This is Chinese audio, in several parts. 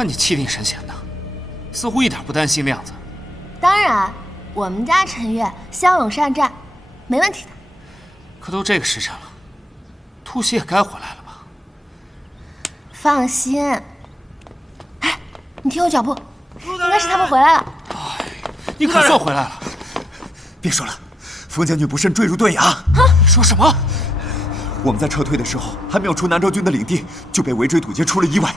看你气定神闲的，似乎一点不担心的样子。当然，我们家陈月骁勇善战，没问题的。可都这个时辰了，突袭也该回来了吧？放心。哎，你听我脚步，应该是他们回来了。哎，你可算回来了。别说了，冯将军不慎坠入断崖。你说什么？我们在撤退的时候，还没有出南诏军的领地，就被围追堵截出了意外。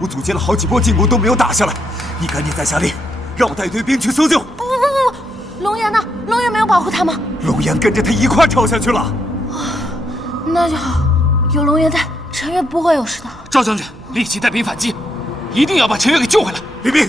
我阻截了好几波进攻都没有打下来，你赶紧再下令，让我带队兵去搜救。不，龙岩呢？龙岩没有保护他吗？龙岩跟着他一块跳下去了。那就好，有龙岩在，陈月不会有事的。赵将军，立即带兵反击，一定要把陈月给救回来。领兵。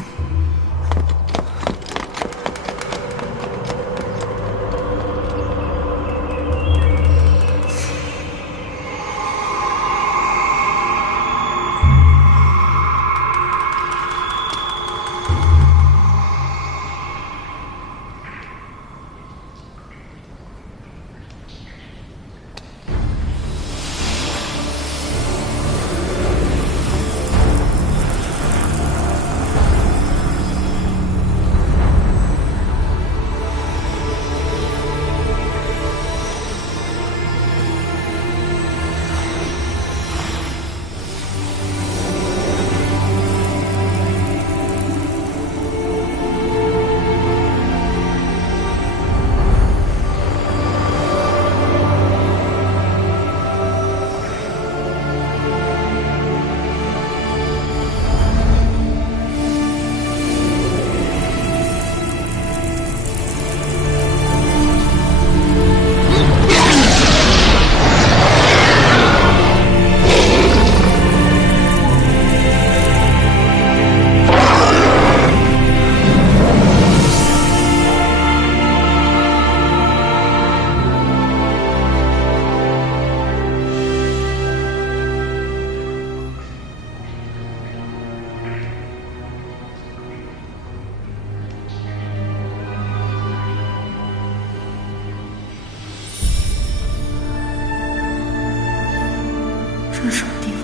这是什么地方？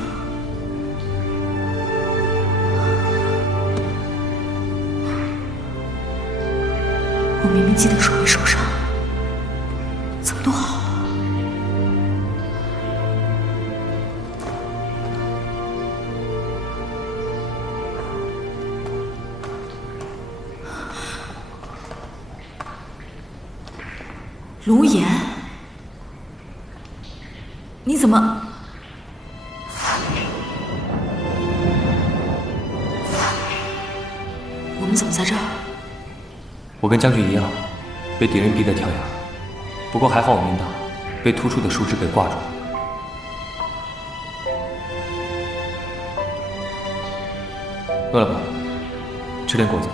我明明记得手没受伤，怎么都好了？龙岩，你怎么？我们怎么在这儿？我跟将军一样，被敌人逼得跳崖。不过还好我命大，被突出的树枝给挂住了。饿了吧？吃点果子。